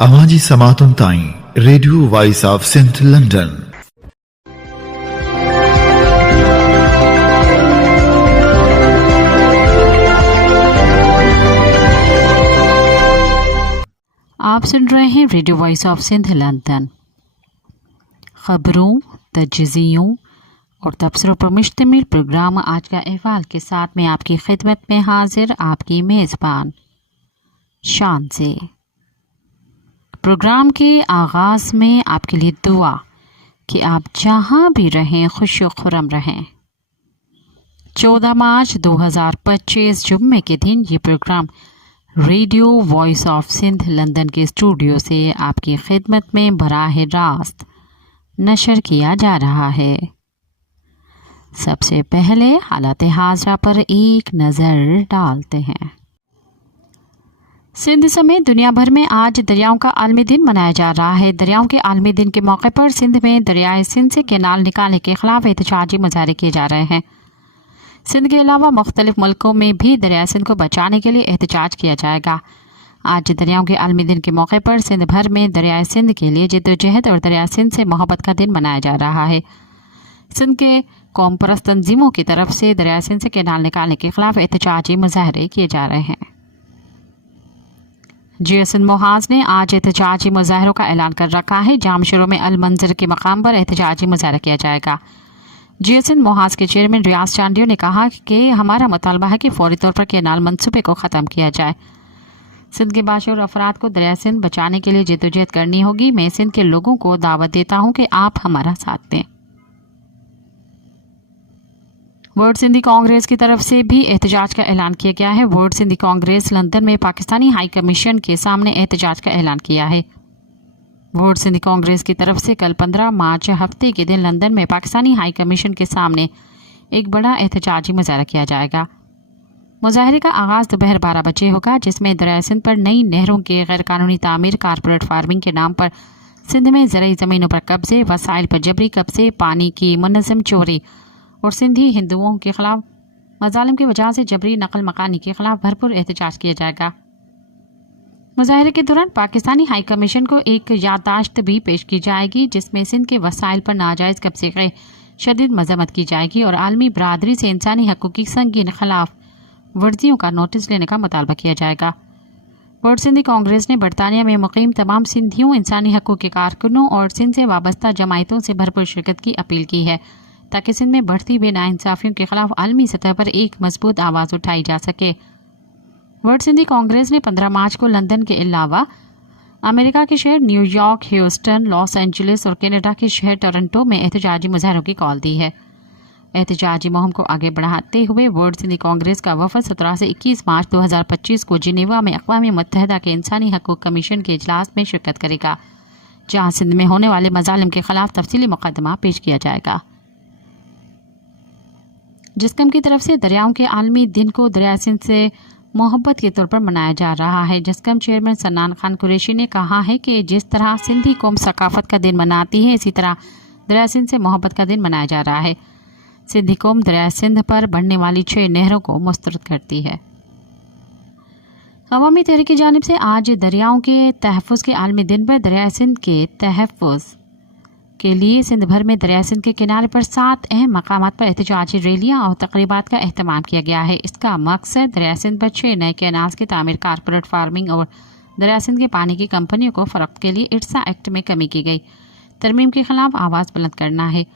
आवाज़ी समातुन ताईं radio voice of Sindh London. आप सुन रहे हैं radio voice of Sindh London. खबरों, तजज़ियों और तबसरों पर मुश्तमिल प्रोग्राम आज का अहवाल के साथ में आपकी खिदमत में हाजिर आपकी मेज़बान शान से। प्रोग्राम के आगाज़ में आपके लिए दुआ कि आप जहाँ भी रहें खुश व खुर्रम रहें। 14 मार्च 2025 जुम्मे के दिन ये programme radio voice of Sindh London के स्टूडियो से आपकी खिदमत में बराह रास्त नशर किया जा रहा है। सबसे पहले हालात हाज़रा पर एक नज़र डालते हैं। सिंध समेत दुनिया भर में आज दरियाओं का आलमी दिन मनाया जा रहा है। दरियाओं के आलमी दिन के मौके पर सिंध में दरियाए सिंध से कैनाल निकालने के खिलाफ एहतजाजी मुजाहरे किए जा रहे हैं। सिंध के अलावा मुख्तलिफ मुल्कों में भी दरिया सिंध को बचाने के लिए एहतजाज किया जाएगा। आज दरियाओं के आलमी दिन के मौके पर सिंध भर में दरियाए सिंध के लिए जद्दोजहद और दरिया सिंध से मोहब्बत का दिन मनाया जा रहा है। सिंध के कौम परस्त तंजीमों की तरफ से दरिया सिंध से कैनाल निकालने के खिलाफ एहतजाजी मुजाहरे किए जा रहे हैं। जियो सिंध मोहाज ने आज एहतजाजी मुजाहरों का ऐलान कर रखा है। जामशुरू में अल मंजर के मकाम पर एहतजाजी मुजाहरा किया जाएगा। जियो सिंध मोहाज के चेयरमैन रियाज चांडियो ने कहा कि हमारा मुतालबा है कि फौरी तौर पर कैनाल मंसूबे को ख़त्म किया जाए। सिंध के बाशूर अफराद को दरिया सिंध बचाने के लिए जद्दोजहद करनी होगी। मैं सिंध के लोगों को दावत देता हूँ कि आप हमारा साथ दें। वर्ल्ड सिंधी कांग्रेस की तरफ से भी एहतजाज का ऐलान किया गया है। वर्ल्ड सिंधी कांग्रेस लंदन में पाकिस्तानी हाई कमीशन के सामने एहतजाज का ऐलान किया है। वर्ल्ड सिंधी कांग्रेस की तरफ से कल 15 मार्च हफ्ते के दिन लंदन में पाकिस्तानी हाई कमीशन के सामने एक बड़ा एहतजाजी मुजाहरा किया जाएगा। मुजाहरे का आगाज़ दोपहर 12 बजे होगा, जिसमें दरिया सिंध पर नई नहरों के गैर कानूनी तामीर, कारपोरेट फार्मिंग के नाम पर सिंध में ज़रई ज़मीनों पर कब्जे, वसाइल पर जबरी कब्जे, पानी की मुनज़्ज़म चोरी और सिंधी हिंदुओं के खिलाफ मजालिम की वजह से जबरी नकल मकानी के खिलाफ भरपूर एहतजाज किया जाएगा। मुजाहरे के दौरान पाकिस्तानी हाई कमीशन को एक याददाश्त भी पेश की जाएगी, जिसमें सिंध के वसाइल पर नाजायज़ कब्जे के शदीद मजम्मत की जाएगी और आलमी बरादरी से इंसानी हकूक़ की संगीन खिलाफ वर्जियों का नोटिस लेने का मुतालबा किया जाएगा। वर्ल्ड सिंधी कांग्रेस ने बरतानिया में मुकीम तमाम सिंधियों, इंसानी हकूक़ के कारकुनों और सिंध से वाबस्ता जमायतों से भरपूर शिरकत की अपील की है, ताकि सिंध में बढ़ती हुई नाइंसाफियों के खिलाफ आलमी सतह पर एक मजबूत आवाज़ उठाई जा सके। वर्ल्ड सिंधी कांग्रेस ने 15 मार्च को लंदन के अलावा अमेरिका के शहर न्यूयॉर्क, ह्यूस्टन, लॉस एंजलिस और कनाडा के शहर टोरंटो में एहतजाजी मुजाहरों की कॉल दी है। एहतजाजी मुहिम को आगे बढ़ाते हुए वर्ल्ड सिंधी कांग्रेस का वफद 17 से 21 मार्च 2025 को जिनेवा में अक़वाम मुत्तहिदा के इंसानी हकूक़ कमीशन के इजलास में शिरकत करेगा, जहाँ सिंध में होने वाले मजालिम के खिलाफ तफसीली मुकदमा पेश किया जाएगा। जिस्कम की तरफ से दरियाओं के आलमी दिन को दरिया सिंध से मोहब्बत के तौर पर मनाया जा रहा है। जिस्कम चेयरमैन सन्नान खान कुरैशी ने कहा है कि जिस तरह सिंधी कौम सकाफत का दिन मनाती है, इसी तरह दरिया सिंध से मोहब्बत का दिन मनाया जा रहा है। सिंधी कौम दरिया सिंध पर बढ़ने वाली 6 नहरों को मुस्तरद करती है। अवामी तहरीक की जानिब से आज दरियाओं के तहफ़्फ़ुज़ के आलमी दिन पर दरिया सिंध के तहफ़्फ़ुज़ के लिए सिंध भर में दरिया सिंध के किनारे पर 7 अहम मकामात पर एहतजाजी रैलियाँ और तकरीबात का अहतमाम किया गया है। इसका मकसद दरिया सिंध पर 6 नए कैनाल्स की तामीर, कारपोरेट फार्मिंग और दरिया सिंध के पानी की कंपनियों को फ़रोख्त के लिए इर्सा एक्ट में कमी की गई तरमीम के खिलाफ आवाज़ बुलंद करना है।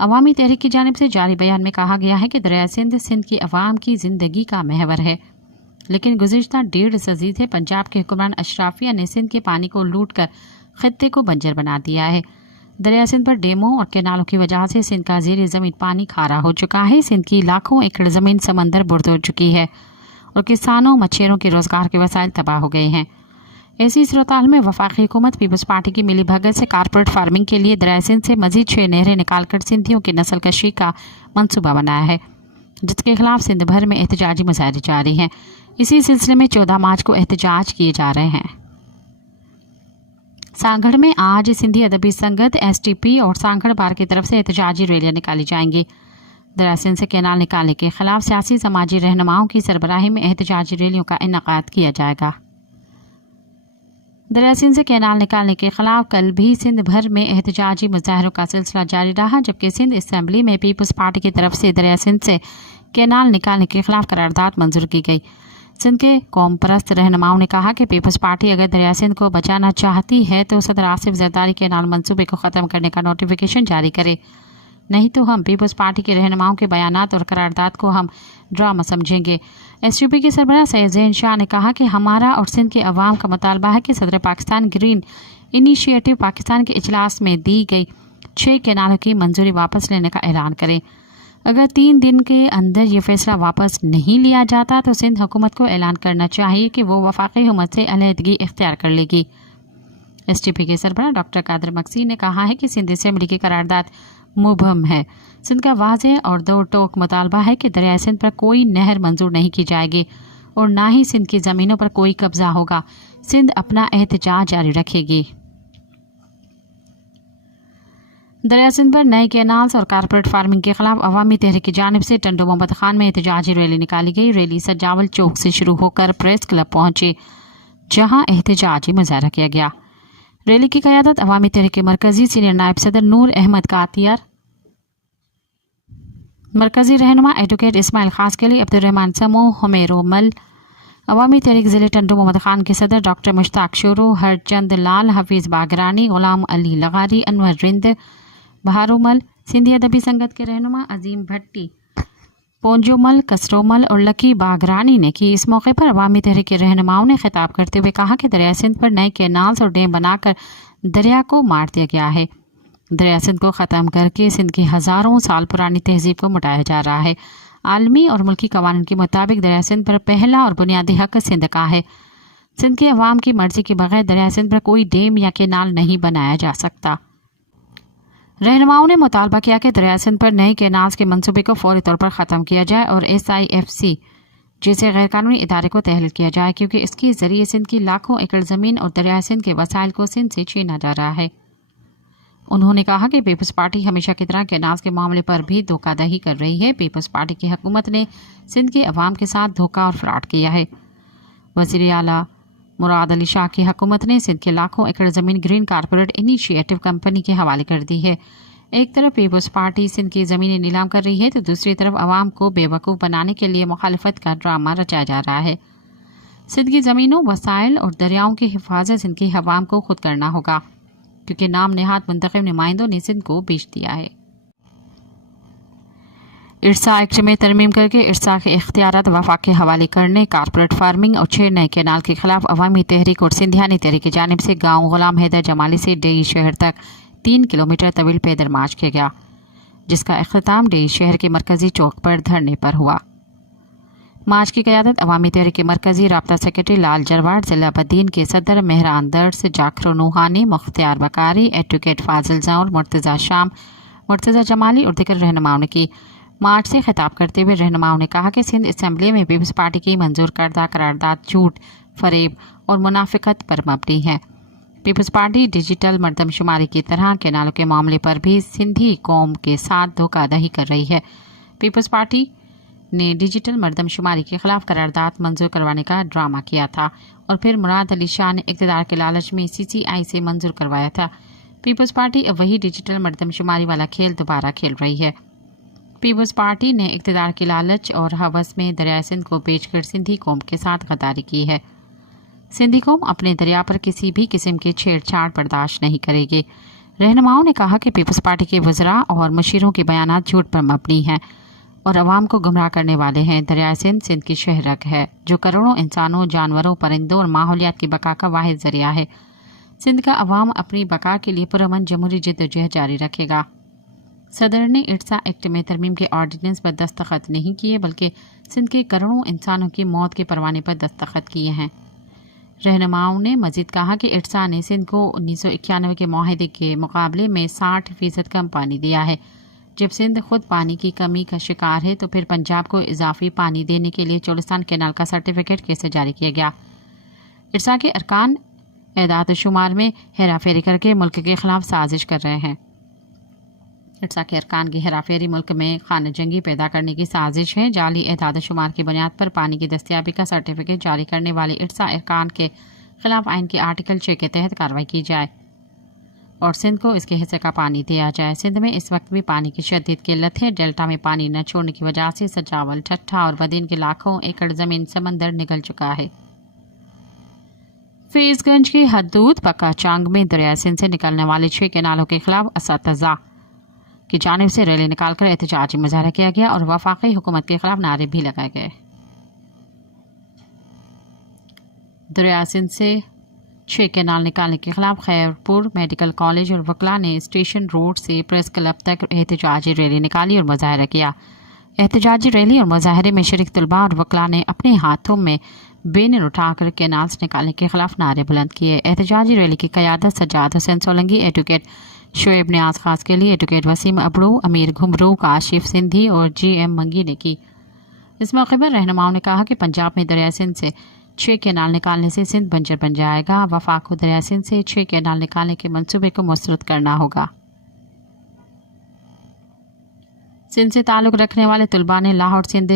अवामी तहरीक की जानिब से जारी बयान में कहा गया है कि दरिया सिंध सिंध की अवाम की ज़िंदगी का महवर है, लेकिन गुज़िश्ता 1.5 सदी से पंजाब के हुक्मरान अशराफिया ने सिंध के पानी को लूट कर खत्ते को बंजर बना दिया है। दरिया सिंध पर डेमों और कैनालों की वजह से सिंध का ज़ेर ज़मीन पानी खारा हो चुका है। सिंध की लाखों एकड़ ज़मीन समंदर बुर्द हो चुकी है और किसानों, मच्छरों के रोज़गार के वसाइल तबाह हो गए हैं। ऐसी सूरत-हाल में वफाकी हुकूमत पीपल्स पार्टी की मिली भगत से कारपोरेट फार्मिंग के लिए दरिया सिंध से मज़ीद 6 नहरें निकालकर सिंधियों की नस्ल कशी का मनसूबा बनाया है, जिसके खिलाफ सिंध भर में एहतजाजी मुजाहरे जारी हैं। इसी सिलसिले में 14 मार्च को एहतजाज किए जा रहे हैं। सांगड़ में आज सिंधी अदबी संगत, STP और सांगड़ बार की तरफ से एहतजाजी रैलियाँ निकाली जाएंगी। दरिया सिंध से कैनाल निकालने के खिलाफ सियासी समाजी रहनुमाओं की सरबराही में एहतजाजी रैलियों का इनेकाद किया जाएगा। दरिया सिंध से कैनाल निकालने के खिलाफ कल भी सिंध भर में एहतजाजी मुजाहरों का सिलसिला जारी रहा, जबकि सिंध असेंबली में पीपल्स पार्टी की तरफ से दरिया सिंध से कैनाल निकालने के खिलाफ करारदाद मंजूर की गई। सिंध के कौम परस्त रहनुमाओं ने कहा कि पीपल्स पार्टी अगर दरिया सिंध को बचाना चाहती है तो सदर आसिफ जरदारी कैनाल मंसूबे को ख़त्म करने का नोटिफिकेशन जारी करे, नहीं तो हम पीपल्स पार्टी के रहनुमाओं के बयानात और करारदाद को हम ड्रामा समझेंगे। एसयूपी के सरबराह सैयद ज़ैन शाह ने कहा कि हमारा और सिंध के अवाम का मुतालबा है कि सदर पाकिस्तान ग्रीन इनिशिएटिव पाकिस्तान के इजलास में दी गई 6 कैनालों की मंजूरी वापस लेने का ऐलान करे। अगर 3 दिन के अंदर ये फैसला वापस नहीं लिया जाता तो सिंध हुकूमत को ऐलान करना चाहिए कि वो वफाकी हुकूमत से अलहदगी इख्तियार कर लेगी। एसटीपी के सरबराह डॉक्टर कादर मकसी ने कहा है कि सिंध असेंबली की करारदाद मुबहम है। सिंध का वाज़ेह और दो टोक मुतालबा है कि दरिया सिंध पर कोई नहर मंजूर नहीं की जाएगी और ना ही सिंध की ज़मीनों पर कोई कब्जा होगा। सिंध अपना एहतजाज जारी रखेगी। दरिया सिंध पर नए कैनाल्स और कारपोरेट फार्मिंग के खिलाफ अवामी तहरीक की जानिब से टंडो मोहम्मद खान में एहतजाजी रैली निकाली गई। रैली सजावल चौक से शुरू होकर प्रेस क्लब पहुंचे, जहां एहतजाजी मुजाहरा किया गया। रैली की क़यादत अवामी तहरीक के मरकजी सीनियर नायब सदर नूर अहमद कातियार, मरकजी रहनुमा एडवोकेट इस्माइल खास के लिए अब्दुर्रहमान समूह, हुमेरो मल, अवामी तहरीक ज़िले टंडो मोहम्मद खान के सदर डॉक्टर मुश्ताक शोरो, हरचंद लाल, हफीज़ बागरानी, गुलाम अली लगारी, अनवर रिंद, बहारुमल, सिंधी अदबी संगत के रहनुमा अजीम भट्टी, पोंजोमल, कसरोमल और लकी बागरानी ने की। इस मौके पर अवामी तहरीक के रहनुमाओं ने खिताब करते हुए कहा कि दरिया सिंध पर नए कैनाल्स और डैम बनाकर दरिया को मार दिया गया है। दरिया सिंध को ख़त्म करके सिंध की हज़ारों साल पुरानी तहजीब को मिटाया जा रहा है। आलमी और मुल्की कवानीन के मुताबिक दरिया सिंध पर पहला और बुनियादी हक सिंध का है। सिंध के अवाम की मर्जी के बगैर दरिया सिंध पर कोई डैम या कैनाल नहीं बनाया जा सकता। रहनुमाओं ने मुतालबा किया कि दरिया सिंध पर नए कैनाल्स के मंसूबे को फौरी तौर पर ख़त्म किया जाए और SIFC जैसे गैरकानूनी इदारे को तहलील किया जाए, क्योंकि इसके ज़रिए सिंध की लाखों एकड़ ज़मीन और दरिया सिंध के वसाइल को सिंध से छीना जा रहा है। उन्होंने कहा कि पीपल्स पार्टी हमेशा की तरह कैनाल्स के मामले पर भी धोखाधड़ी कर रही है। पीपल्स पार्टी की हुकूमत ने सिंध के अवाम के साथ धोखा और फ्रॉड किया है। वज़ीर आला मुराद अली शाह की हुकूमत ने सिंध के लाखों एकड़ ज़मीन ग्रीन कारपोरेट इनिशिएटिव कंपनी के हवाले कर दी है। एक तरफ पीपल्स पार्टी सिंध की ज़मीनें नीलाम कर रही है तो दूसरी तरफ अवाम को बेवकूफ़ बनाने के लिए मुखालिफत का ड्रामा रचाया जा रहा है। सिंध की ज़मीनों, वसाइल और दरियाओं की हिफाजत सिंध के अवाम को खुद करना होगा, क्योंकि नाम नेहाद मुंतखब नुमाइंदों ने सिंध को बेच दिया है। इरसा एक्ट में तरमीम करके इरसा के इख्तियारात वफाक के हवाले करने, कारपोरेट फार्मिंग और 6 नए कैनाल के खिलाफ अवामी तहरीक और सिंधियानी तहरीक की जानिब से गाँव गुलाम हैदर जमाली से डेई शहर तक 3 किलोमीटर तवील पैदल मार्च किया गया, जिसका अख्ताम डेई शहर के मरकजी चौक पर धरने पर हुआ। मार्च की क़यादत अवामी तहरीक के मरकजी राब्ता सेक्रेटरी लाल जरवाड़, ज़िला बदीन के सदर मेहरान दर्स, जाखरो नूहानी, मुख्तियार बकारी, एडवोकेट फाजिल जौल, मुर्तज़ा शाम, मुर्तज़ा जमाली और दिगर रहनुमाओं ने की। मार्च से खिताब करते हुए रहनुमाओं ने कहा कि सिंध असेंबली में पीपल्स पार्टी की मंजूर करदा करारदाद झूठ, फरेब और मुनाफिकत पर मबनी है। पीपल्स पार्टी डिजिटल मरदमशुमारी की तरह कैनालों के मामले पर भी सिंधी कौम के साथ धोखाधड़ी कर रही है। पीपल्स पार्टी ने डिजिटल मरदमशुमारी के खिलाफ करारदाद मंजूर करवाने का ड्रामा किया था और फिर मुराद अली शाह ने इक़्तिदार के लालच में CCI से मंजूर करवाया था। पीपल्स पार्टी अब वही डिजिटल मरदमशुमारी वाला खेल दोबारा खेल रही है। पीपल्स पार्टी ने इक़्तिदार की लालच और हवस में दरिया सिंध को बेचकर सिंधी कौम के साथ गद्दारी की है। सिंधी कौम अपने दरिया पर किसी भी किस्म की छेड़छाड़ बर्दाश्त नहीं करेगी। रहनुमाओं ने कहा कि पीपल्स पार्टी के वज़रा और मुशीरों के बयानात झूठ पर मबनी हैं और अवाम को गुमराह करने वाले हैं। दरिया सिंध सिंध की शहरक है, जो करोड़ों इंसानों, जानवरों, परिंदों और माहौलियात की बका का वाहिद ज़रिया है। सिंध का अवाम अपनी बका के लिए पुरअमन जमहूरी जद्दोजहद जारी रखेगा। सदर ने इरसा एक्ट में तरमीम के ऑर्डिनेंस पर दस्तखत नहीं किए, बल्कि सिंध के करोड़ों इंसानों की मौत के परवाने पर दस्तखत किए हैं। रहनुमाओं ने मजीद कहा कि इरसा ने सिंध को 1991 के माहदे के मुकाबले में 60% कम पानी दिया है। जब सिंध खुद पानी की कमी का शिकार है तो फिर पंजाब को इजाफी पानी देने के लिए चोलिस्तान कैनाल का सर्टिफिकेट कैसे जारी किया गया। इरसा के अरकान एदाद शुमार में हेराफेरी करके मुल्क के खिलाफ साजिश कर रहे हैं। इरसा के अरकान की हेराफेरी मुल्क में खाना जंगी पैदा करने की साजिश है। जाली एदाद शुमार की बुनियाद पर पानी की दस्तियाबी का सर्टिफिकेट जारी करने वाले इरसा अरकान के खिलाफ आइन के आर्टिकल 6 के तहत कार्रवाई की जाए और सिंध को इसके हिस्से का पानी दिया जाए। सिंध में इस वक्त भी पानी की शदीद किल्लत है। डेल्टा में पानी न छोड़ने की वजह से सजावल, ठट्ठा और बदीन की लाखों एकड़ जमीन समंदर निगल चुका है। फैजगंज के हदूद पक्का चांग में दरिया सिंध से निकलने वाले 6 केनालों के खिलाफ असातिज़ा की जानिब से रैली निकालकर एहतजाजी मुजाहरा किया गया और वफाकी हुकूमत के खिलाफ नारे भी लगाए गए। दरिया सिंध से 6 केनाल निकालने के खिलाफ खैरपुर मेडिकल कॉलेज और वकला ने स्टेशन रोड से प्रेस क्लब तक एहतजाजी रैली निकाली और मुजाहरा किया। एहतजाजी रैली और मुजाहरे में शरीक तलबा और वकला ने अपने हाथों में बेनर उठाकर केनाल्स निकालने के खिलाफ नारे बुलंद किए। एहतजाजी रैली की क़यादत सज्जाद हुसैन सोलंकी, एडवोकेट शोएब नियाज खास के लिए एडवोकेट वसीम अबड़ू, अमीर घुमरू, काशिफ सिंधी और GM मंगी ने की। इस मौके पर रहनुमाओं ने कहा कि पंजाब में दरिया सिंध से 6 केनाल निकालने से सिंध बंजर बन जाएगा। वफाक को दरिया सिंध से 6 केनाल निकालने के मंसूबे को मुस्तरद करना होगा। सिंध से ताल्लुक़ रखने वाले तलबा ने लाहौर सिंध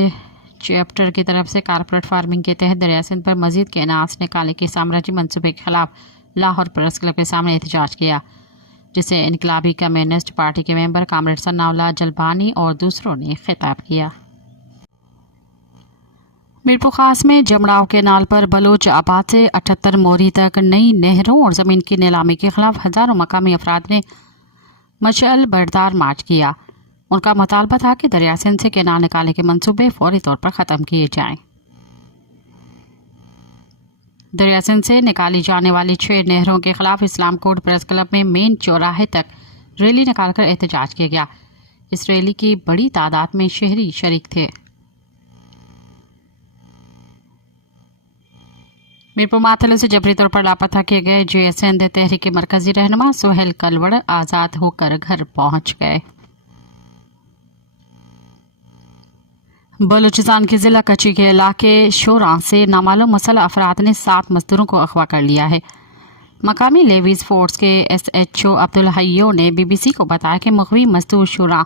चैप्टर की तरफ से कारपोरेट फार्मिंग के तहत दरिया सिंध पर मजीद केनाल्स निकालने के साम्राज्य मंसूबे के खिलाफ लाहौर प्रेस क्लब के सामने एहतजाज किया, जिसे इनकलाबी कम्युनिस्ट पार्टी के मेंबर कामरेड सनाउल्लाह जलबानी और दूसरों ने खिताब किया। मीरपुर खास में जमड़ाव केनाल पर बलोच आबाद से 78 मोरी तक नई नहरों और ज़मीन की नीलामी के खिलाफ हज़ारों मकामी अफराद ने मशअल बरदार मार्च किया। उनका मुतालबा था कि दरिया सिंध से केनाल निकालने के मंसूबे फौरी तौर पर ख़त्म किए जाएं। दरिया सिंध से निकाली जाने वाली 6 नहरों के खिलाफ इस्लाम कोर्ट प्रेस क्लब में मेन चौराहे तक रैली निकालकर एहतजाज किया गया। इस रैली की बड़ी तादाद में शहरी शरीक थे। मीरपुर माथले से जबरी तौर पर लापता किए गए JSN तहरीक के मरकजी रहनुमा सोहेल कलवड़ आज़ाद होकर घर पहुंच गए। बलूचिस्तान के ज़िला कच्ची के इलाके शोरा से नामालूम मुसल्लह अफराद ने 7 मजदूरों को अगवा कर लिया है। मकामी लेवीज फोर्स के SHO अब्दुल हयो ने BBC को बताया कि मुखवी मजदूर शोरा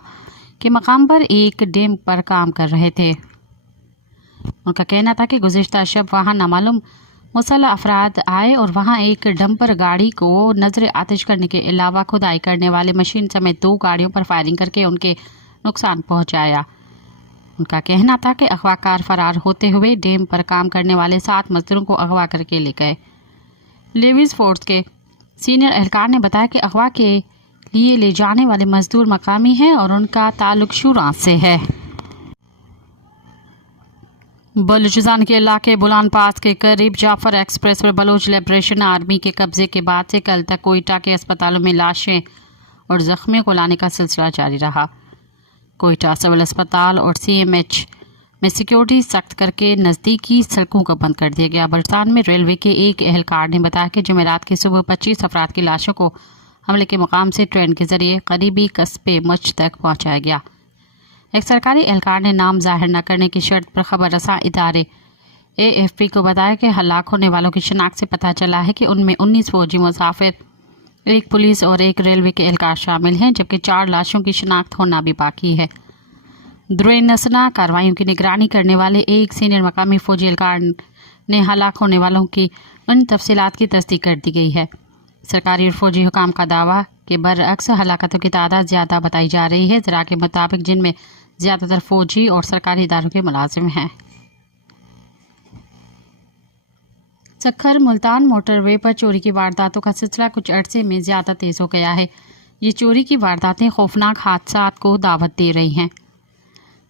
के मकाम पर एक डैम पर काम कर रहे थे। उनका कहना था कि गुज़िश्ता शब वहां नामालूम मुसल्लह अफराद आए और वहां एक डंपर गाड़ी को नजर आतिश करने के अलावा खुदाई करने वाले मशीन समेत 2 गाड़ियों पर फायरिंग करके उनके नुकसान पहुंचाया। उनका कहना था कि अगवाकार फरार होते हुए डैम पर काम करने वाले 7 मजदूरों को अगवा करके ले गए। लेवीज फोर्स के सीनियर एहलकार ने बताया कि अगवा के लिए ले जाने वाले मजदूर मकामी हैं और उनका ताल्लुक शूरा से है। बलूचिस्तान के इलाके बुलान पास के करीब जाफर एक्सप्रेस पर बलोच लिबरेशन आर्मी के कब्जे के बाद से कल तक कोयटा के अस्पतालों में लाशें और जख्मियों को लाने का सिलसिला जारी रहा। कोयटा सिविल अस्पताल और CMH में सिक्योरिटी सख्त करके नज़दीकी सड़कों को बंद कर दिया गया। बलूचिस्तान में रेलवे के एक एहलकार ने बताया कि जुमेरात की सुबह 25 अफराद की लाशों को हमले के मुकाम से ट्रेन के जरिए करीबी कस्बे मुच तक पहुंचाया गया। एक सरकारी एहलकार ने नाम जाहिर न करने की शर्त पर खबर रसा इदारे AFP को बताया कि हलाक होने वालों की शिनाख्त से पता चला है कि उनमें 19 फौजी मुसाफिर, 1 पुलिस और 1 रेलवे के एहलकार शामिल हैं, जबकि 4 लाशों की शिनाख्त होना भी बाकी है। द्रोनसना कार्रवाइयों की निगरानी करने वाले एक सीनियर मकामी फौजी एहलकार ने हलाक होने वालों की उन तफसीलात की तस्दीक कर दी गई है। सरकारी और फौजी हुकाम का दावा के बरअक्स हलाकतों की तादाद ज़्यादा बताई जा रही है, ज़रा के मुताबिक, जिनमें ज़्यादातर फौजी और सरकारी इदारों के मुलाजिम हैं। सखर मुल्तान मोटरवे पर चोरी की वारदातों का सिलसिला कुछ अरसे में ज़्यादा तेज़ हो गया है। ये चोरी की वारदातें खौफनाक हादसात को दावत दे रही हैं।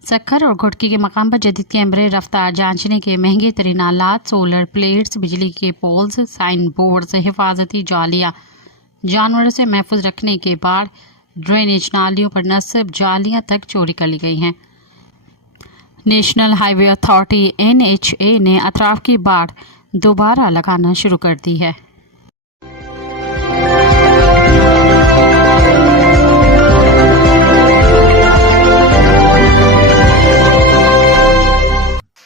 सखर और घुटकी के मकाम पर जदीद कैमरे, रफ्तार जांचने के महंगे तरीन आलात, सोलर प्लेट्स, बिजली के पोल्स, साइन बोर्ड्स, हिफाजती जालियाँ, जानवरों से महफूज रखने के बाद ड्रेनेज नालियों पर नस्ब जालियाँ तक चोरी कर ली गई हैं। नेशनल हाईवे अथॉरिटी NHA ने अतराफ की बाड़ दोबारा लगाना शुरू कर दी है।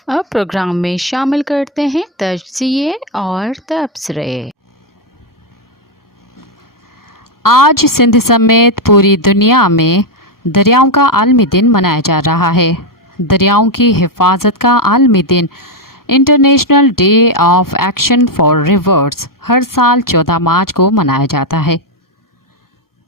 अब प्रोग्राम में शामिल करते हैं तज्ज़िये और तबसरे। आज सिंध समेत पूरी दुनिया में दरियाओं का आलमी दिन मनाया जा रहा है। दरियाओं की हिफाजत का आलमी दिन international day of action for rivers हर साल 14 मार्च को मनाया जाता है।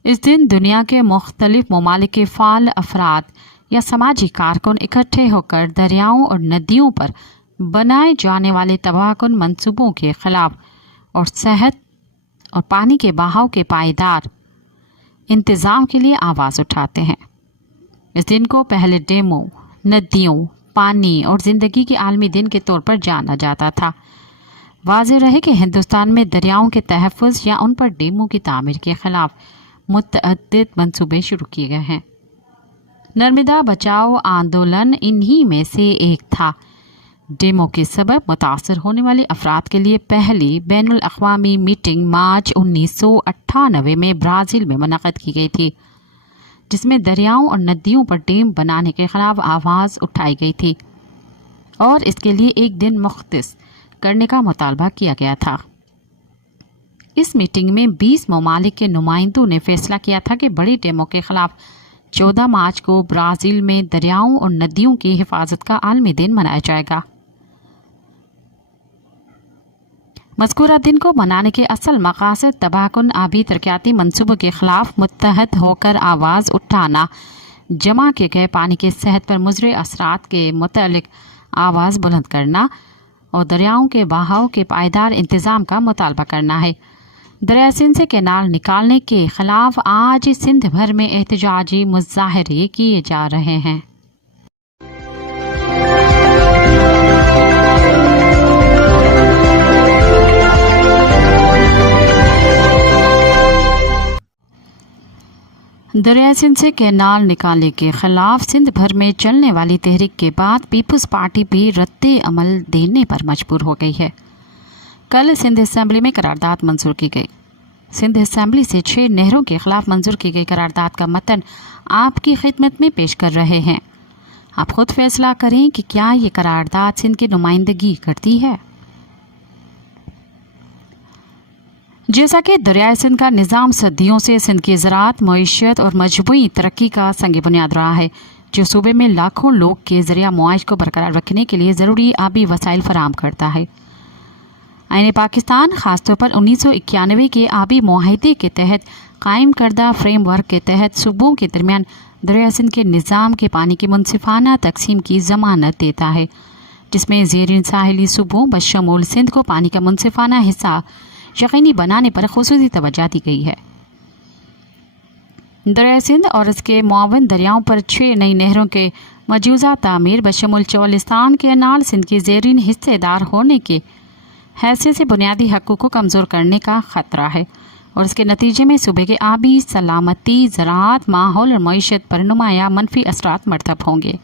इस दिन दुनिया के मुख्तलिफ ममालिक के फाल अफराद या समाजी कारकुन इकट्ठे होकर दरियाओं और नदियों पर बनाए जाने वाले तबाहकुन मंसूबों के खिलाफ और सेहत और पानी के बहाव के पायदार इंतज़ाम के लिए आवाज़ उठाते हैं। इस दिन को पहले डेमों, नदियों, पानी और ज़िंदगी के आलमी दिन के तौर पर जाना जाता था। वाज़ेह रहे कि हिंदुस्तान में दरियाओं के तहफ़्फ़ुज़ या उन पर डेमों की तामीर के ख़िलाफ़ मुतअद्दिद मंसूबे शुरू किए गए हैं। नर्मदा बचाओ आंदोलन इन्हीं में से एक था। डेमो के सबब मुतासर होने वाले अफराद के लिए पहली बैनुल अक़वामी मीटिंग मार्च 1998 में ब्राज़ील में मुनक़्क़द की गई थी, जिसमें दरियाओं और नदियों पर डैम बनाने के खिलाफ आवाज़ उठाई गई थी और इसके लिए एक दिन मुख्तस करने का मुतालबा किया गया था। इस मीटिंग में 20 ममालिक के नुमाइंदों ने फैसला किया था कि बड़ी डैमों के खिलाफ 14 मार्च को ब्राज़ील में दरियाओं और नदियों की हिफाजत का आलमी दिन मनाया जाएगा। मज़कूरा दिन को मनाने के असल मक़ासद तबाहकुन आबी तरक्याती मंसूबों के खिलाफ मुत्तहद होकर आवाज़ उठाना, जमा किए गए पानी के सेहत पर मुज़र असरात के मुतालिक आवाज़ बुलंद करना और दरियाओं के बहाव के पायदार इंतज़ाम का मुतालबा करना है। दरिया सिंध से कैनाल निकालने के खिलाफ आज सिंध भर में एहतजाजी मुज़ाहरे किए जा रहे हैं। दरिया सिंध से कैनाल निकालने के खिलाफ सिंध भर में चलने वाली तहरीक के बाद पीपल्स पार्टी भी रद्द अमल देने पर मजबूर हो गई है। कल सिंध असेंबली में करारदाद मंजूर की गई। सिंध असेंबली से 6 नहरों के खिलाफ मंजूर की गई करारदाद का मतन आपकी खिदमत में पेश कर रहे हैं। आप खुद फैसला करें कि क्या ये करारदाद सिंध की नुमाइंदगी करती है। जैसा कि दरियाए सिंध का निज़ाम सदियों से सिंध की ज़राअत, मईशत और मजबूई तरक्की का संग बुनियाद रहा है, जो सूबे में लाखों लोग के ज़रिया मुआइश को बरकरार रखने के लिए ज़रूरी आबी वसाइल फराहम करता है। आईन पाकिस्तान ख़ासतौर पर 1991 के आबी मुआहिदे के तहत कायम करदा फ्रेमवर्क के तहत सूबों के दरमियान दरिया सिंध के निज़ाम के पानी की मुनसिफाना तकसीम की ज़मानत देता है, जिसमें ज़ेरिन साहिली सूबों बशमूल सिंध को पानी का मुनसिफाना हिस्सा यकीनी बनाने पर खुसूसी तवज्जो दी गई है। दरिया सिंध और इसके मुआविन दरियाओं पर 6 नई नहरों के मौजूदा तामीर बशमूल चौलिस्तान कैनाल सिंध की ज़ेरिन हिस्सेदार होने के हैसियत से बुनियादी हक़ूक़ को कमज़ोर करने का ख़तरा है और इसके नतीजे में सूबे के आबी सलामती, ज़राअत, माहौल और मईशत पर नुमाया मनफी असरात मरतब होंगे।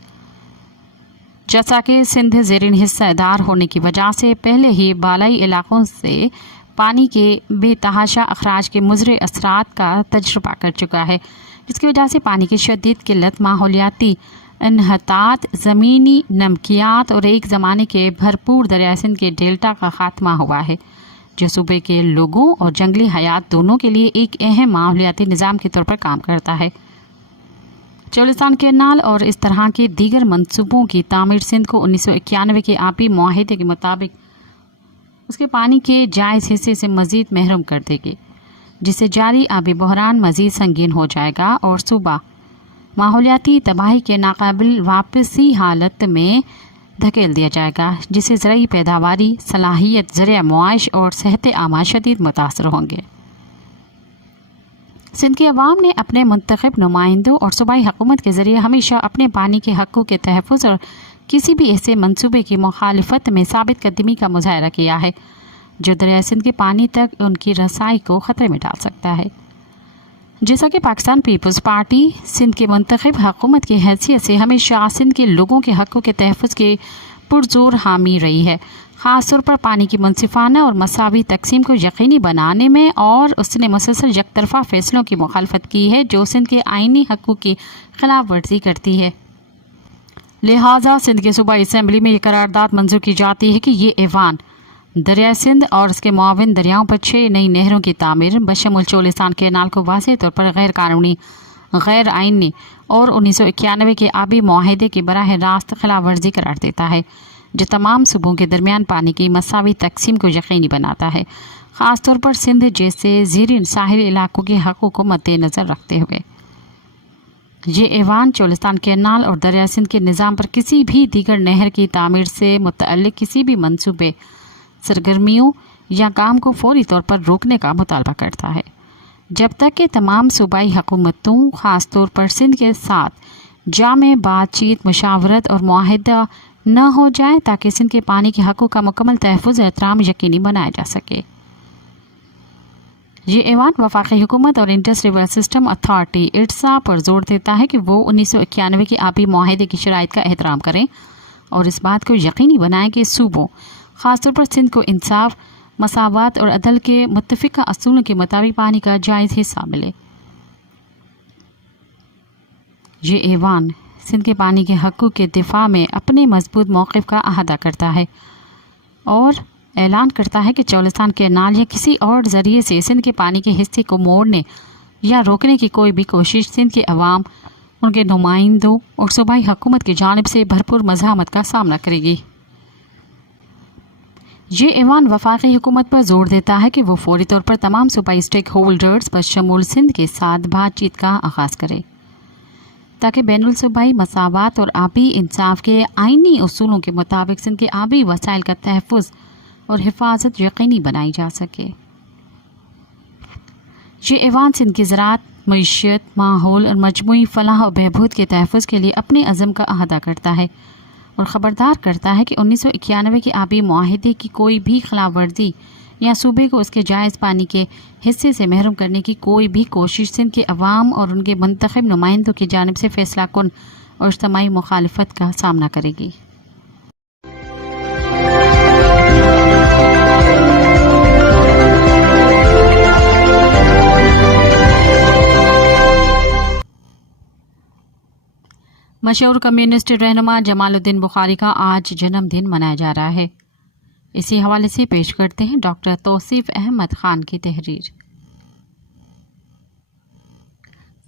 जैसा कि सिंध ज़ेरिन हिस्सेदार होने की वजह से पहले ही बालाई इलाक़ों से पानी के बेतहाशा अखराज के मुज़र असरात का तजुर्बा कर चुका है, जिसकी वजह से पानी की शदीद किल्लत, माहौलियाती इन्हतात, ज़मीनी नमकियात और एक ज़माने के भरपूर दरिया सिंध के डेल्टा का खात्मा हुआ है, जो सूबे के लोगों और जंगली हयात दोनों के लिए एक अहम माहौलियाती निज़ाम के तौर पर काम करता है। चौलिस्तान कैनाल और इस तरह के दीगर मंसूबों की तामीर सिंध को 1991 के आबी मुआहिदे के मुताबिक उसके पानी के जायज़ हिस्से से मज़ीद महरूम कर देगी, जिससे जारी आबी बहरान मज़ीद संगीन हो जाएगा और सूबा माहौलियाती तबाही के नाकाबिल वापसी हालत में धकेल दिया जाएगा, जिससे ज़राई पैदावारी, सलाहियत, ज़रिया मुआइश और सेहत आमा शदीद मुतासर होंगे। सिंध के अवाम ने अपने मुंतखब नुमाइंदों और सूबाई हुकूमत के ज़रिए हमेशा अपने पानी के हक़ों के तहफ़्फ़ुज़ और किसी भी ऐसे मंसूबे की मुखालिफत में साबित कदमी का मुजाहरा किया है, जो दरिया सिंध के पानी तक उनकी रसाई को ख़तरे में डाल सकता है। जैसा कि पाकिस्तान पीपल्स पार्टी सिंध के मुंतखब हुकूमत की हैसियत से हमेशा सिंध के लोगों के हक़ों के तहफ़्फ़ुज़ के पुरज़ोर हामी रही है, ख़ास तौर पर पानी की मुनसिफाना और मसावी तकसीम को यकीनी बनाने में, और उसने मुसलसल यकतरफ़ा फ़ैसलों की मुखालफत की है जो सिंध के आइनी हक़ों की खिलाफ वर्जी करती है। लिहाजा सिंध के सूबाई असम्बली में ये करारदाद मंजूर की जाती है कि ये ऐवान दरिया सिंध और इसके मुआविन दरियाओं पर 6 नई नहरों की तामीर बशमूल चौलिस्तान कैनाल को वाज़ेह तौर पर गैर कानूनी, गैर आइनी और 1991 के आबी मुआहिदे की बराह रास्त खिलाफ वर्जी करार देता है, जो तमाम सूबों के दरमियान पानी की मसावी तकसीम को यकीनी बनाता है, ख़ास तौर पर सिंध जैसे ज़ीरिन साहिल इलाकों के हक़ों को मद्देनज़र रखते हुए। ये ऐवान चोलिस्तान कैनाल और दरिया सिंध के निज़ाम पर किसी भी दीगर नहर की तामीर से मुतअल्लिक़ किसी भी मंसूबे, सरगर्मियों या काम को फौरी तौर पर रोकने का मुतालबा करता है, जब तक कि तमाम सूबाई हुकूमतों, ख़ास तौर पर सिंध के साथ जामे बातचीत, मुशावरत और मुआहिदा न हो जाए, ताकि सिंध के पानी के हक़ों का मुकम्मल तहफ़्फ़ुज़ एहतराम यकीनी बनाया जा सके। ये ऐवान वफाकी हुकूमत और इंडस रिवर सिस्टम अथॉरिटी इट्सा पर जोर देता है कि वो 1991 के आबी मुआहिदे की शराइत का एहतराम करें और इस बात को यकीनी बनाएं कि सूबों, ख़ासतौर पर सिंध को इंसाफ, मसावत और अदल के मुत्तफ़िक़ा असूलों के मुताबिक पानी का जायज़ हिस्सा मिले। ये ऐवान सिंध के पानी के हक़ों के दिफा में अपने मजबूत मौक़िफ़ का अहाता करता है और ऐलान करता है कि चोलिस्तान कैनाल या किसी और ज़रिए से सिंध के पानी के हिस्से को मोड़ने या रोकने की कोई भी कोशिश सिंध के अवाम, उनके नुमाइंदों और सूबाई हुकूमत की जानिब से भरपूर मज़ाहमत का सामना करेगी। ये ऐवान वफाकी हुकूमत पर जोर देता है कि वो फौरी तौर पर तमाम सूबाई स्टेक होल्डर्स बशमूल सिंध के साथ बातचीत का आगाज़ करे, ताकि बैनुल सूबाई मसावत और आबी इंसाफ के आइनी उसूलों के मुताबिक सिंध के आबी वसाइल का तहफ़्फ़ुज़ और हिफाजत यकीनी बनाई जा सके। ये ऐवान सिंध की ज़राअत, मईशत, माहौल और मजमूई फलाह और बहबूद के तहफ़्फ़ुज़ के लिए अपने अज़म का अहाता करता है और ख़बरदार करता है कि 1991 के आबी मुआहिदे की कोई भी खिलाफ वर्जी या सूबे को उसके जायज़ पानी के हिस्से से महरूम करने की कोई भी कोशिश सिंध के अवाम और उनके मुंतखब नुमाइंदों की जानिब से फ़ैसला कुन और इज्तिमाई मुखालफत का सामना करेगी। मशहूर कम्युनिस्ट रहनुमा जमालुद्दीन बुखारी का आज जन्मदिन मनाया जा रहा है। इसी हवाले से पेश करते हैं डॉक्टर तौसीफ अहमद खान की तहरीर।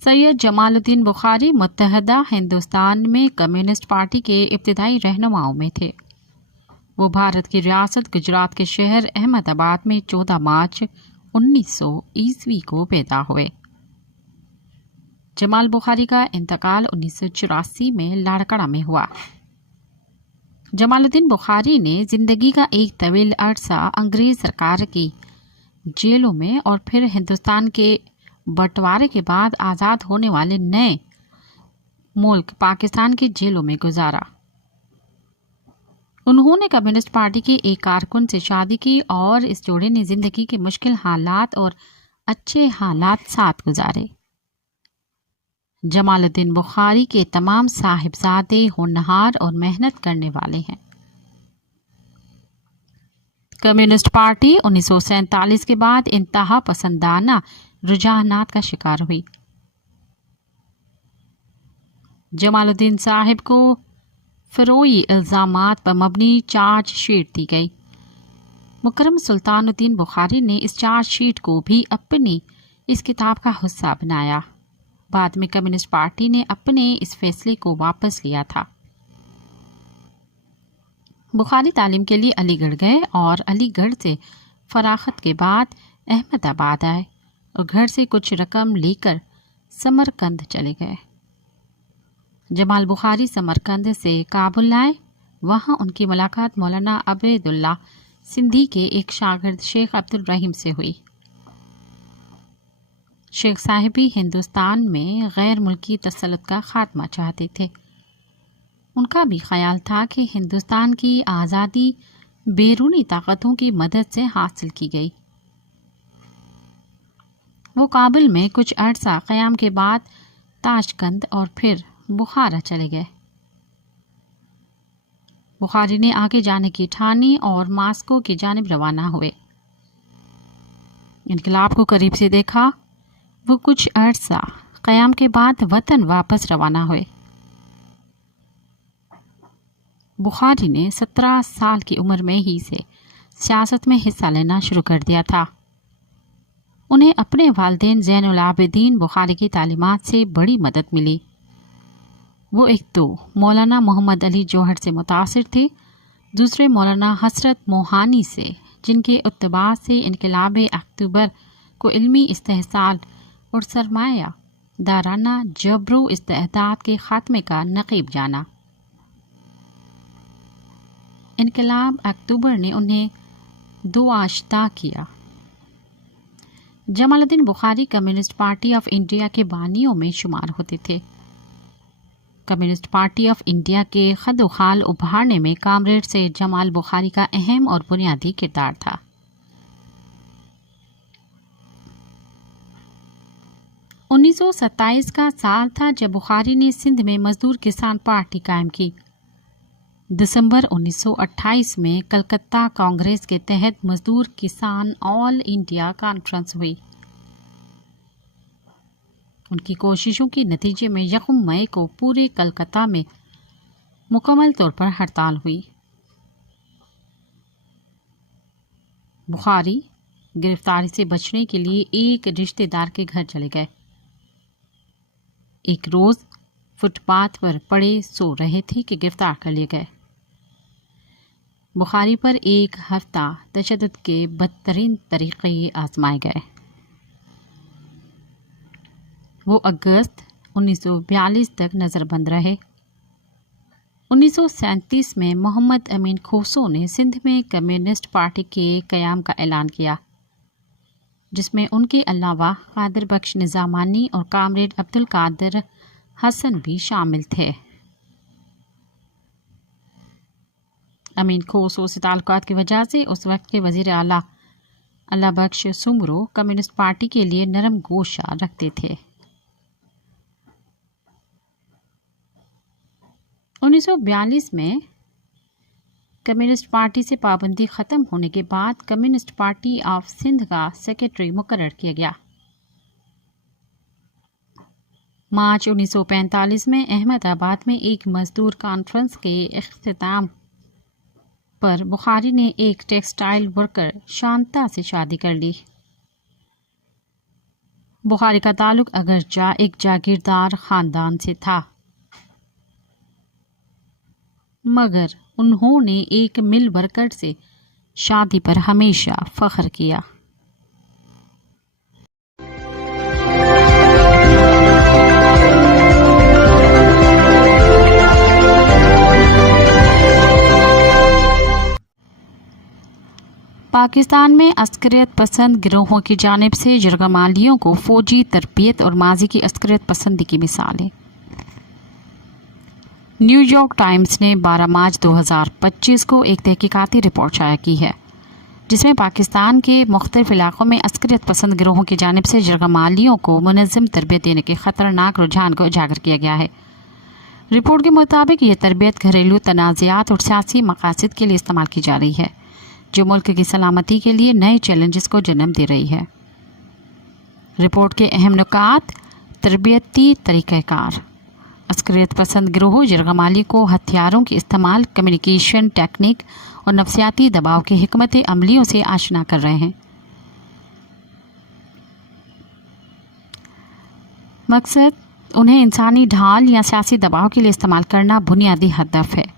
सैयद जमालुद्दीन बुखारी मुत्तहदा हिंदुस्तान में कम्युनिस्ट पार्टी के इब्तिदाई रहनुमाओं में थे। वो भारत की रियासत गुजरात के शहर अहमदाबाद में 14 मार्च 1900 ईस्वी को पैदा हुए। जमाल बुखारी का इंतकाल 1984 में लाड़कड़ा में हुआ। जमालुद्दीन बुखारी ने ज़िंदगी का एक तवील अरसा अंग्रेज़ सरकार की जेलों में और फिर हिंदुस्तान के बंटवारे के बाद आज़ाद होने वाले नए मुल्क पाकिस्तान की जेलों में गुजारा। उन्होंने कम्युनिस्ट पार्टी की एक कारकुन से शादी की और इस जोड़े ने ज़िंदगी के मुश्किल हालात और अच्छे हालात साथ गुजारे। जमालुद्दीन बुखारी के तमाम साहिबजादे होनहार और मेहनत करने वाले हैं। कम्युनिस्ट पार्टी 1947 के बाद इंतहा पसंदाना रुझानात का शिकार हुई। जमालुद्दीन साहिब को फ़रोई इल्ज़ामात पर मबनी चार्ज शीट दी गई। मुकर्रम सुल्तानुद्दीन बुखारी ने इस चार्ज शीट को भी अपनी इस किताब का हिस्सा बनाया। बाद में कम्युनिस्ट पार्टी ने अपने इस फैसले को वापस लिया था। बुखारी तालीम के लिए अलीगढ़ गए और अलीगढ़ से फराखत के बाद अहमदाबाद आए और घर से कुछ रकम लेकर समरकंद चले गए। जमाल बुखारी समरकंद से काबुल आए। वहाँ उनकी मुलाकात मौलाना अबेदुल्ला सिंधी के एक शागिर्द शेख अब्दुल रहीम से हुई। शेख साहिब भी हिंदुस्तान में गैर मुल्की तसल्लुत का खात्मा चाहते थे। उनका भी ख्याल था कि हिंदुस्तान की आज़ादी बैरूनी ताकतों की मदद से हासिल की गई। वो काबुल में कुछ अरसा क़याम के बाद ताशकंद और फिर बुखारा चले गए। बुखारी ने आगे जाने की ठानी और मास्को की जानिब रवाना हुए। इनकलाब को करीब से देखा। वो कुछ अरसा क़याम के बाद वतन वापस रवाना हुए। बुखारी ने 17 साल की उम्र में ही से सियासत में हिस्सा लेना शुरू कर दिया था। उन्हें अपने वालिदैन ज़ैनुल आबिदीन बुखारी की तालीमात से बड़ी मदद मिली। वो एक तो मौलाना मोहम्मद अली जौहर से मुतासिर थे दूसरे मौलाना हसरत मोहानी से, जिनके इत्तबा से इनकलाब अक्टूबर को इल्मी इस्तेहसाल और सरमाया दाराना जबरो इस्तेहदाद के खात्मे का नक़ीब जाना। इनकलाब अक्टूबर ने उन्हें दुआश्ता किया। Jamaluddin Bukhari communist party of India के बानियों में शुमार होते थे। कम्युनिस्ट पार्टी ऑफ इंडिया के खदोखाल उभारने में कामरेड सैयद जमाल बुखारी का अहम और बुनियादी किरदार था। उन्नीस 1927 का साल था जब बुखारी ने सिंध में मजदूर किसान पार्टी कायम की। दिसंबर 1928 में कलकत्ता कांग्रेस के तहत मजदूर किसान ऑल इंडिया कॉन्फ्रेंस हुई। उनकी कोशिशों के नतीजे में 1 मई को पूरे कलकत्ता में मुकम्मल तौर पर हड़ताल हुई। बुखारी गिरफ्तारी से बचने के लिए एक रिश्तेदार के घर चले गए। एक रोज फुटपाथ पर पड़े सो रहे थे कि गिरफ्तार कर लिए गए। बुखारी पर 1 हफ्ता तशद्दुद के बदतरीन तरीक़े आजमाए गए। वो अगस्त 1942 तक नज़रबंद रहे। 1937 में मोहम्मद अमीन खोसो ने सिंध में कम्युनिस्ट पार्टी के क़याम का ऐलान किया, जिसमें उनके अलावा कादिर बख्श निज़ामानी और कामरेड अब्दुल कादिर हसन भी शामिल थे। अमीन खोसो से ताल्लुकात की वजह से उस वक्त के वज़ीर आला अल्लाह बख्श सुमरो कम्युनिस्ट पार्टी के लिए नरम गोशा रखते थे। 1942 में कम्युनिस्ट पार्टी से पाबंदी ख़त्म होने के बाद कम्युनिस्ट पार्टी ऑफ सिंध का सेक्रेटरी मुकर्रर किया गया। मार्च 1945 में अहमदाबाद में एक मजदूर कॉन्फ्रेंस के इख्तिताम पर बुखारी ने एक टेक्सटाइल वर्कर शांता से शादी कर ली। बुखारी का ताल्लुक अगरचा एक जागीरदार खानदान से था, मगर उन्होंने एक मिल वर्कर से शादी पर हमेशा फख्र किया। पाकिस्तान में अस्करियत पसंद गिरोहों की जानिब से जरगमालियों को फौजी तरबियत और माजी की अस्करियत पसंदी की मिसालें। न्यूयॉर्क टाइम्स ने 12 मार्च 2025 को एक तहकीकाती रिपोर्ट शाया की है, जिसमें पाकिस्तान के मुख्तलिफ इलाकों में अस्करियत पसंद गिरोहों की जानिब से जरगमालियों को मुनज़्ज़म तरबियत देने के ख़तरनाक रुझान को उजागर किया गया है। रिपोर्ट के मुताबिक ये तरबियत घरेलू तनाज़ात और सियासी मकासद के लिए इस्तेमाल की जा रही है, जो मुल्क की सलामती के लिए नए चैलेंजेस को जन्म दे रही है। रिपोर्ट के अहम नुकात: तरबियती तरीक़ाकार, अस्करियत पसंद गिरोह जरगमाली को हथियारों के इस्तेमाल, कम्युनिकेशन टेक्निक और नफ्सियाती दबाव के हिकमत अमलियों से आशना कर रहे हैं। मकसद उन्हें इंसानी ढाल या सियासी दबाव के लिए इस्तेमाल करना बुनियादी हदफ है।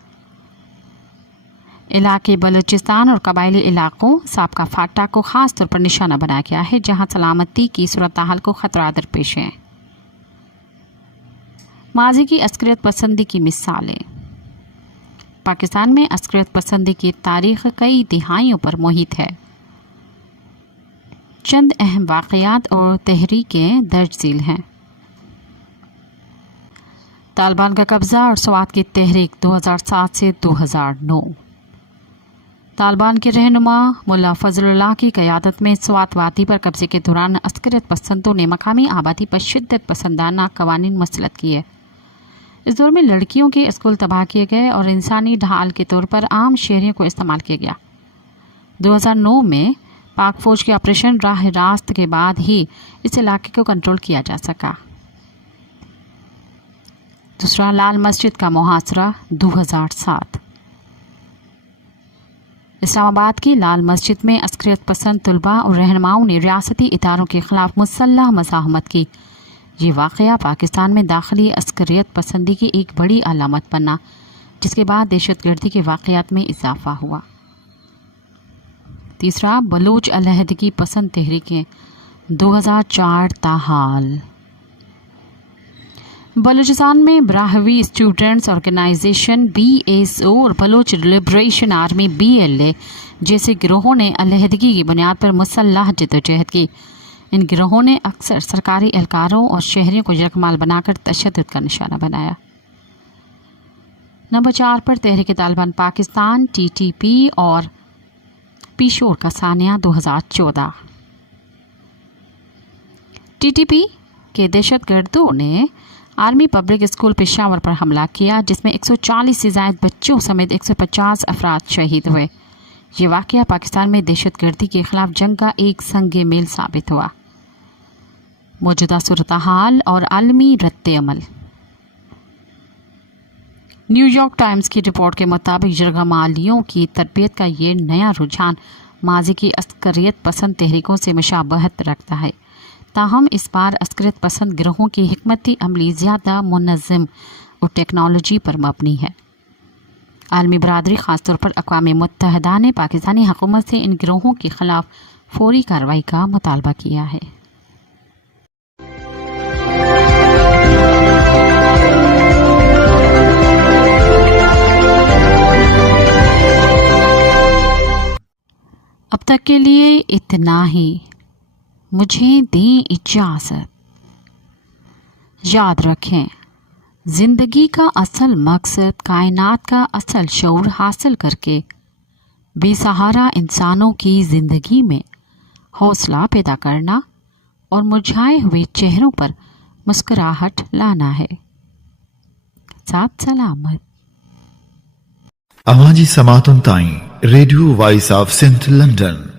इलाके बलूचिस्तान और कबायली इलाकों साबका फाटा को ख़ास तौर पर निशाना बनाया गया है, जहां सलामती की सूरत हाल को ख़तरा दरपेश है। माजी की अस्करियत पसंदी की मिसालें। पाकिस्तान में अस्करियत पसंदी की तारीख़ कई दिहाइयों पर मुहित है। चंद अहम वाक़यात और तहरीकें दर्ज झील हैं। तालिबान का कब्ज़ा और स्वात की तहरीक 2007 से 2009। तालिबान के रहनुमा मुल्ला फजलुल्लाह की क़यादत में स्वात वादी पर कब्ज़े के दौरान अस्करियत पसंदों ने मकामी आबादी पर शिद्दत पसंदाना कवानीन मसलत किए। इस दौर में लड़कियों के स्कूल तबाह किए गए और इंसानी ढाल के तौर पर आम शहरियों को इस्तेमाल किया गया। 2009 में पाक फौज के ऑपरेशन राह रास्त के बाद ही इस इलाके को कंट्रोल किया जा सका। दूसरा, लाल मस्जिद का मुहासरा 2007। इस्लामाबाद की लाल मस्जिद में अस्करियत पसंद तुलबा और रहनुमाओं ने रियासती इदारों के खिलाफ मुसल्लह मज़ाहमत की। ये वाक़या पाकिस्तान में दाखिली अस्करियत पसंदी की एक बड़ी अलामत बना, जिसके बाद दहशतगर्दी के वाक़यात में इजाफा हुआ। तीसरा, बलोच अलहदगी पसंद तहरीकें 2004 ताहाल। बलूचिस्तान में ब्राहवी स्टूडेंट्स ऑर्गेनाइजेशन BSO और बलोच लिबरेशन आर्मी BLA जैसे गिरोहों ने अलहदगी की बुनियाद पर मुसल्लह जद्दोजहद की। इन गिरोहों ने अक्सर सरकारी एहलकारों और शहरियों को यकमाल बनाकर तशद्दुद का निशाना बनाया। नंबर 4 पर तहरीक तालिबान पाकिस्तान TTP और पिशोर का सानिया 2014। TTP के दहशतगर्दों ने आर्मी पब्लिक स्कूल पेशावर पर हमला किया, जिसमें 140 से ज़ायद बच्चों समेत 150 अफराद शहीद हुए। ये वाक़या पाकिस्तान में दहशतगर्दी के खिलाफ जंग का एक संग मील साबित हुआ। मौजूदा सूरत हाल और आलमी रद्द-ए-अमल। न्यूयॉर्क टाइम्स की रिपोर्ट के मुताबिक जरगमालियों की तरबियत का ये नया रुझान माजी की अस्करियत पसंद तहरीकों से मुशाबहत रखता है। ताहम इस बार अस्करियत पसंद गिरोहों की हिकमती अमली ज़्यादा मुनज़्ज़म और टेक्नोलॉजी पर मबनी है। आलमी बरादरी ख़ासतौर पर अक़वाम मुत्तहिदा ने पाकिस्तानी हुकूमत से इन गिरोहों के ख़िलाफ़ फ़ौरी कार्रवाई का मुतालबा किया है। अब तक के लिए इतना ही। मुझे दें इजाज़त। याद रखें, जिंदगी का असल मकसद कायनात का असल शऊर हासिल करके बेसहारा इंसानों की जिंदगी में हौसला पैदा करना और मुरझाए हुए चेहरों पर मुस्कुराहट लाना है। साथ सलामत। अवाजी समातुन ताई radio voice of Sindh London.